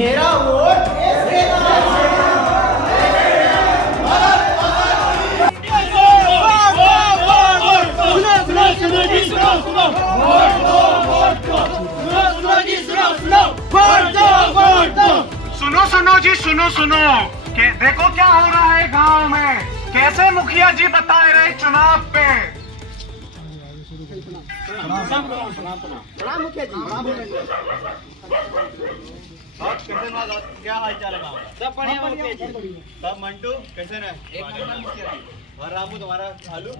मेरा वोट सुनो जी, सुनो कि देखो क्या हो रहा है गांव में, कैसे मुखिया जी बता रहे चुनाव पे। प्रणाम मुखिया जी। क्या हाल चाल है? सब बढ़िया मुखिया जी। सब मंटू कैसे रहे? एक नंबर मुखिया जी। और रामू तुम्हारा आलू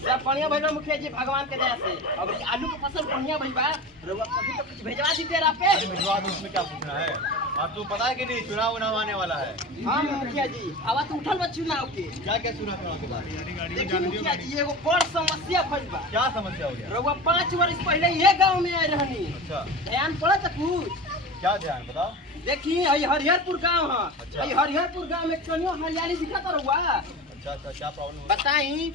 सब बढ़िया भैया मुखिया जी, भगवान के दया से। अब ये आलू की फसल बढ़िया भैया, कभी तो कुछ भेजवा दीजिए आप पे। भिजवा दो, उसमें क्या पूछना है? अब तू पता है कि नहीं चुनाव आने वाला है? हाँ मुखिया जी, हवा तो उठल बा चुनाव के। क्या क्या सुना चुनाव के बाद? देखिए मुखिया जी, एगो बड़ समस्या भइल बा। क्या समस्या हो गया? रउआ 5 वर्ष पहले ये गांव में आए रहनी। अच्छा, ध्यान पड़ा था कुछ? क्या ध्यान बताओ। देखिए हरिहरपुर गांव है। अच्छा। हरिहरपुर गांव में कनियो हरियाली दिखा रहुआ। अच्छा, क्या प्रॉब्लम है? बताई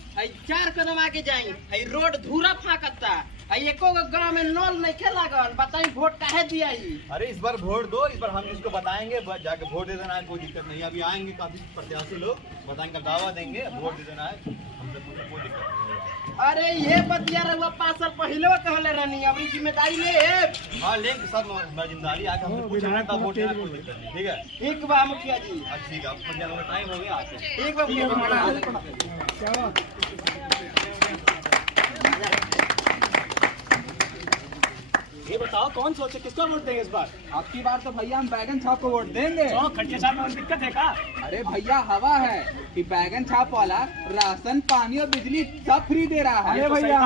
4 कदम आगे जाई, रोड धूरा फाकता, एको गांव में नल नहीं खे लागल। बताई वोट काहे दियाई? अरे इस बार वोट दो, इस बार हम इसको बताएंगे, जाके वोट दे देना है, कोई दिक्कत नहीं है। अभी आएंगे काफी प्रत्याशी लोग, बताएंगे, दावा देंगे, वोट दे देना है, हमसे पूछो, कोई दिक्कत नहीं है। अरे ये बतिया रहुआ 5 साल पहले कहले रहनी, अभी जिम्मेदारी ले। हाँ लेंगे सब जिम्मेदारी, आके हमसे पूछना है, तब वोट देना, कोई दिक्कत नहीं, ठीक है? ठीक बा मुखिया जी। अच्छा ठीक है, अब पंजाब में टाइम हो गया आज से। ठीक बा मुखिया जी। ये बताओ कौन सोचे किसको वोट देंगे इस बार? आपकी बार तो भैया हम बैगन छाप को वोट देंगे। तो खटिया साहब में दिक्कत है क्या? अरे भैया हवा है कि बैगन छाप वाला राशन पानी और बिजली सब फ्री दे रहा है। अरे भैया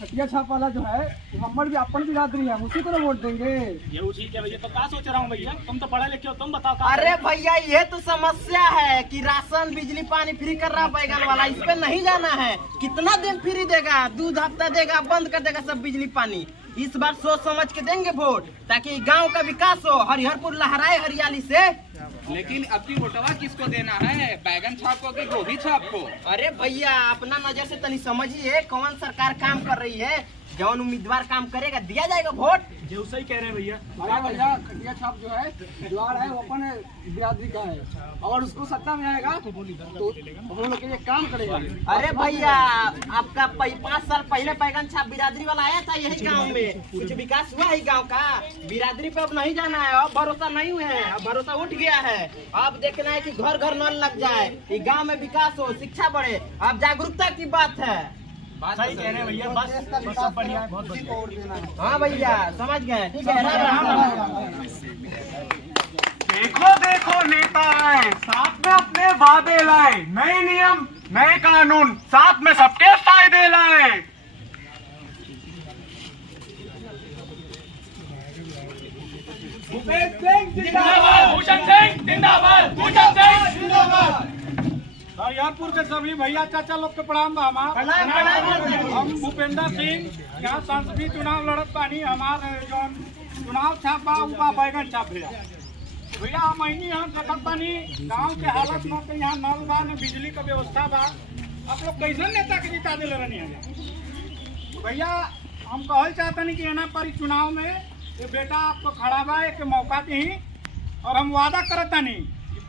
खटिया छाप वाला जो है हमर भी अपन बिरादरी है, उसी को वोट देंगे। ये उसी के भैया, तो क्या सोच रहा हूँ भैया? तुम तो पढ़े लिखे हो, तुम बताओ क्या? अरे भैया ये तो समस्या है कि राशन बिजली पानी फ्री कर रहा बैगन वाला, इस पे नहीं जाना है। कितना दिन फ्री देगा? दूध हफ्ता देगा, बंद कर देगा सब बिजली पानी। इस बार सोच समझ के देंगे वोट, ताकि गांव का विकास हो, हरिहरपुर लहराए हरियाली से। लेकिन अब की वोटवा किसको देना है, बैगन छाप को कि गोभी छाप को? अरे भैया अपना नजर से तनी समझिए, कौन सरकार काम कर रही है, जौन उम्मीदवार काम करेगा दिया जाएगा वोट। जो सही कह रहे हैं भैया। अरे भैया खटिया छाप जो है द्वार है वो अपन बिरादरी का है, और उसको सत्ता में आएगा तो हम लोग ये काम करेगा। अरे भैया आपका 5 साल पहले बैगन छाप बिरादरी वाला आया था यही गांव में, कुछ विकास हुआ है गांव का? बिरादरी पे अब नहीं जाना है, अब भरोसा नहीं हुआ है, अब भरोसा उठ गया है। अब देखना है कि घर घर नल लग जाए, कि गांव में विकास हो, शिक्षा बढ़े। अब जागरूकता की बात है। सही कह रहे हैं भैया, बस सब बढ़िया है, बहुत बढ़िया। हाँ भैया समझ गए, ठीक है। राम राम। देखो नेता आए, साथ में अपने वादे लाए, नए नियम नए कानून, साथ में सबके फायदे लाए। भूपेश सिंह जिंदाबाद, भूषण सिंह जिंदाबाद, भूषण सिंह जिंदाबाद। हरियाणपुर के सभी भैया चाचा लोग के प्रणाम बा हमार। हम भूपेंद्र सिंह यहाँ संसदीय चुनाव लड़त पानी। हमारे जो चुनाव छाप बा उनका बैगन छाप भैया। भैया हम यहाँ देखत पानी गाँव के हालत में, तो यहाँ नल बा न बिजली का व्यवस्था बा। आप लोग कैसे नेता के जिता दिले रहनी है भैया? हम कहल चाहतनी कि यहाँ पर चुनाव में ये बेटा आपको खड़ा बा, एक मौका दी, और हम वादा करतानी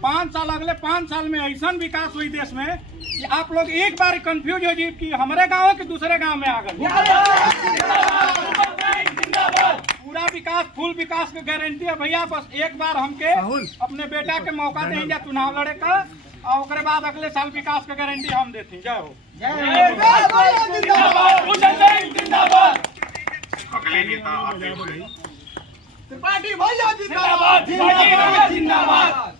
5 साल, अगले 5 साल में ऐसा विकास हुई देश में कि आप लोग एक बार कंफ्यूज हो जाए कि हमारे गांव के दूसरे गांव में आ गए। पूरा विकास, फुल विकास की गारंटी है भैया। बस एक बार हमके अपने बेटा के मौका दें या चुनाव लड़े का, और उसके बाद अगले साल विकास की गारंटी हम देते। जय हो। अगले नेता आप देखो। त्रिपाठी भैया जिंदाबाद।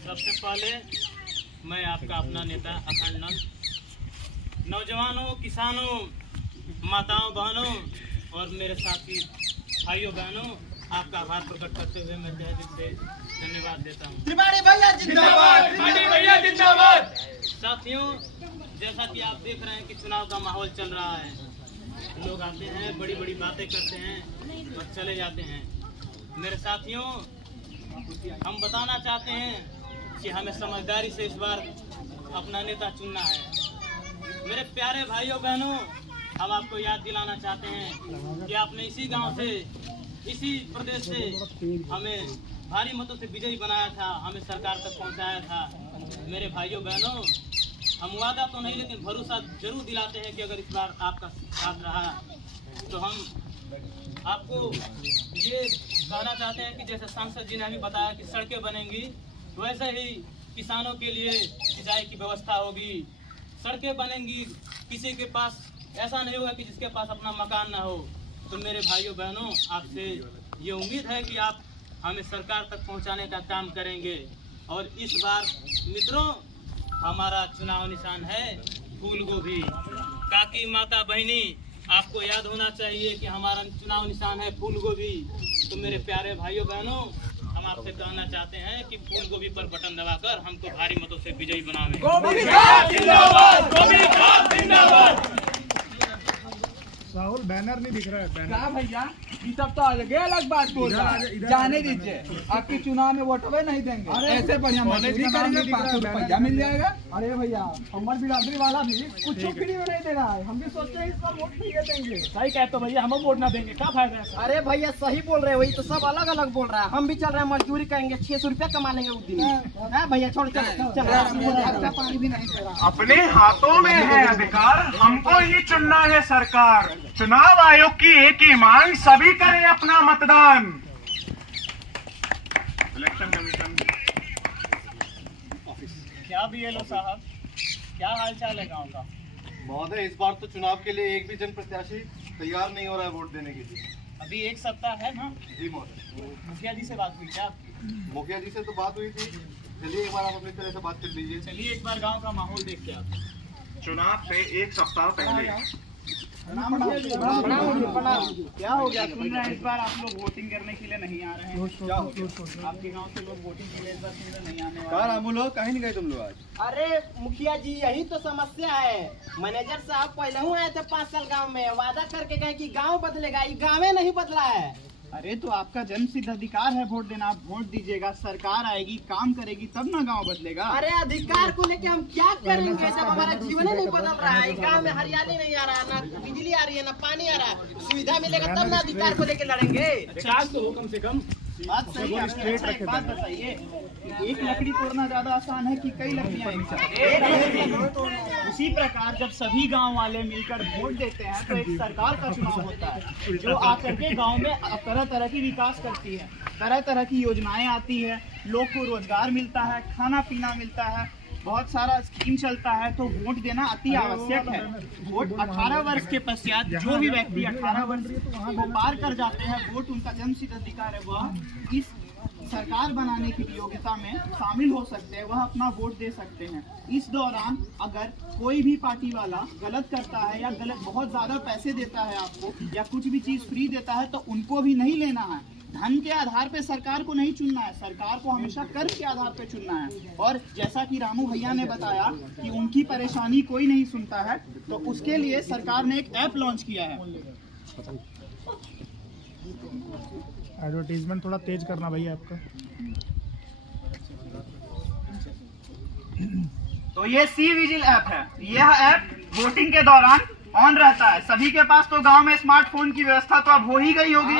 सबसे पहले मैं आपका अपना नेता अखंड नौजवानों, किसानों, माताओं, बहनों और मेरे साथी भाइयों बहनों, आपका आभार प्रकट करते हुए मैं तहे दिल से धन्यवाद देता हूँ। त्रिपाठी भैया जिंदाबाद, त्रिपाठी भैया जिंदाबाद। साथियों, जैसा कि आप देख रहे हैं कि चुनाव का माहौल चल रहा है, लोग आते हैं, बड़ी बड़ी बातें करते हैं और चले जाते हैं। मेरे साथियों, हम बताना चाहते हैं कि हमें समझदारी से इस बार अपना नेता चुनना है। मेरे प्यारे भाइयों बहनों, हम आपको याद दिलाना चाहते हैं कि आपने इसी गांव से इसी प्रदेश से हमें भारी मतों से विजयी बनाया था, हमें सरकार तक पहुंचाया था। मेरे भाइयों बहनों, हम वादा तो नहीं लेकिन भरोसा जरूर दिलाते हैं कि अगर इस बार आपका साथ रहा तो हम आपको ये कहना चाहते हैं कि जैसे सांसद जी ने अभी बताया कि सड़कें बनेंगी, वैसे ही किसानों के लिए सिंचाई की व्यवस्था होगी, सड़कें बनेंगी। किसी के पास ऐसा नहीं होगा कि जिसके पास अपना मकान ना हो। तो मेरे भाइयों बहनों, आपसे ये उम्मीद है कि आप हमें सरकार तक पहुंचाने का काम करेंगे। और इस बार मित्रों, हमारा चुनाव निशान है फूल गोभी। काकी माता बहनी, आपको याद होना चाहिए कि हमारा चुनाव निशान है फूल गोभी। तो मेरे प्यारे भाइयों बहनों, हम आपसे कहना चाहते हैं कि फूल गोभी पर बटन दबाकर हमको भारी मतों से विजयी बनावें। राहुल बैनर नहीं दिख रहा है, बैनर क्या भैया, ये सब तो अलग अलग बात बोल रहा है। जाने दीजिए, आपके चुनाव में वोटवे नहीं देंगे। ऐसे बढ़िया मजदूरी करेंगे, 500 रुपया मिल जाएगा। अरे भैया, हमारे बिरादरी वाला भी कुछ फ्री में नहीं दे रहा है। हम भी सोचते हैं इस बार वोट फ्री देंगे। सही कहते हो भैया, हम वोट ना देंगे, क्या फायदा है? अरे भैया सही बोल रहे हो, वही तो सब अलग अलग बोल रहा है। हम भी चल रहे हैं, मजदूरी करेंगे, 600 रुपया कमा लेंगे उस दिन। है भैया, छोड़ चल। पानी भी नहीं दे रहा। अपने हाथों में है अधिकार, हमको ही चुनना है सरकार। चुनाव आयोग की एक ही मांग, सभी करें अपना मतदान। Election commission. क्या बीएलओ साहब, क्या हालचाल है गांव का? महोदय, इस बार तो चुनाव के लिए एक भी जन प्रत्याशी तैयार नहीं हो रहा है वोट देने के लिए। अभी एक सप्ताह है ना? जी महोदय। मुखिया जी से बात हुई क्या आपकी? मुखिया जी से तो बात हुई थी, चलिए एक बार आप अपनी तरह से बात कर लीजिए। चलिए एक बार गांव का माहौल देख के आते हैं। चुनाव से एक सप्ताह पहले क्या हो गया? सुन रहे हैं इस बार आप लोग वोटिंग करने के लिए नहीं आ रहे हैं। क्या हो गया? आपके गांव से लोग वोटिंग के लिए इस बार सुन रहे नहीं आने कहाँ वाले। रामू लोग, कहीं नहीं गए तुम लोग आज? अरे मुखिया जी, यही तो समस्या है। मैनेजर साहब पहले ही आए थे 5 साल गांव में, वादा करके गए कि गांव बदलेगा, ये गाँव नहीं बदला है। अरे तो आपका जन्मसिद्ध अधिकार है वोट देना, आप वोट दीजिएगा, सरकार आएगी, काम करेगी, तब ना गांव बदलेगा। अरे अधिकार को लेके हम क्या करेंगे जब हमारा जीवन ही नहीं बदल रहा है? गांव में हरियाली नहीं आ रहा है, ना बिजली आ रही है, ना पानी आ रहा है। सुविधा मिलेगा तब ना अधिकार को लेके लड़ेंगे। चार्ज तो हो कम से कम। बात सही है। अच्छा, एक बात बताइए, एक लकड़ी तोड़ना ज्यादा आसान है कि कई लकड़ियां एक साथ? उसी प्रकार जब सभी गांव वाले मिलकर वोट देते हैं तो एक सरकार का चुनाव होता है जो आकर के गांव में तरह तरह की विकास करती है, तरह तरह की योजनाएं आती है, लोग को रोजगार मिलता है, खाना पीना मिलता है, बहुत सारा स्कीम चलता है। तो वोट देना अति आवश्यक है। वोट 18 वर्ष के पश्चात जो भी व्यक्ति 18 वर्ष को पार कर जाते हैं, वोट उनका जन्मसिद्ध अधिकार है, वह इस सरकार बनाने की योग्यता में शामिल हो सकते हैं, वह अपना वोट दे सकते हैं। इस दौरान अगर कोई भी पार्टी वाला गलत करता है या गलत बहुत ज्यादा पैसे देता है आपको या कुछ भी चीज फ्री देता है तो उनको भी नहीं लेना है। धन के आधार पे सरकार को नहीं चुनना है, सरकार को हमेशा कर्म के आधार पे चुनना है। और जैसा कि रामू भैया ने बताया कि उनकी परेशानी कोई नहीं सुनता है, तो उसके लिए सरकार ने एक ऐप लॉन्च किया है। एडवर्टीजमेंट थोड़ा तेज करना भैया आपका। तो ये सी विजिल ऐप है। यह ऐप वोटिंग के दौरान ऑन रहता है। सभी के पास तो गांव में स्मार्टफोन की व्यवस्था तो अब हो ही गई होगी।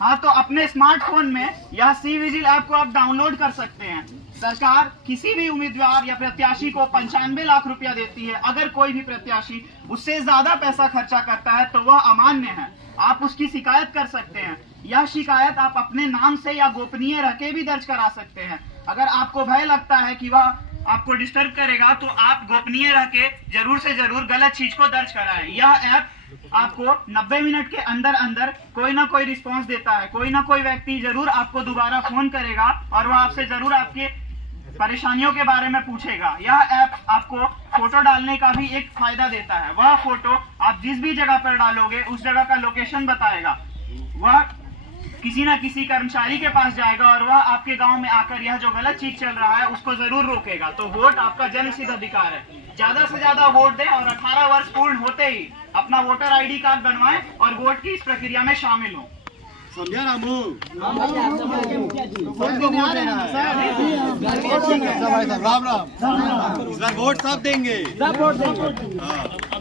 हाँ, तो अपने स्मार्टफोन में यह सी विजिल ऐप को आप डाउनलोड कर सकते हैं। सरकार किसी भी उम्मीदवार या प्रत्याशी को 95 लाख रुपया देती है। अगर कोई भी प्रत्याशी उससे ज्यादा पैसा खर्चा करता है तो वह अमान्य है, आप उसकी शिकायत कर सकते हैं। यह शिकायत आप अपने नाम से या गोपनीय रख के भी दर्ज करा सकते हैं। अगर आपको भय लगता है कि वह आपको डिस्टर्ब करेगा तो आप गोपनीय रह के जरूर से जरूर गलत चीज को दर्ज कराएं। यह ऐप आपको 90 मिनट के अंदर अंदर कोई ना कोई रिस्पांस देता है। कोई ना कोई व्यक्ति जरूर आपको दोबारा फोन करेगा और वह आपसे जरूर आपके परेशानियों के बारे में पूछेगा। यह ऐप आपको फोटो डालने का भी एक फायदा देता है। वह फोटो आप जिस भी जगह पर डालोगे उस जगह का लोकेशन बताएगा। वह किसी न किसी कर्मचारी के पास जाएगा और वह आपके गांव में आकर यह जो गलत चीज चल रहा है उसको जरूर रोकेगा। तो वोट आपका जन्मसिद्ध अधिकार है। ज्यादा से ज्यादा वोट दें और 18 वर्ष पूर्ण होते ही अपना वोटर आईडी कार्ड बनवाएं और वोट की इस प्रक्रिया में शामिल हों। समझा रामू? वोट देने आ रहे हैं सर। राम राम। इस बार वोट सब देंगे। सब वोट देंगे। हाँ।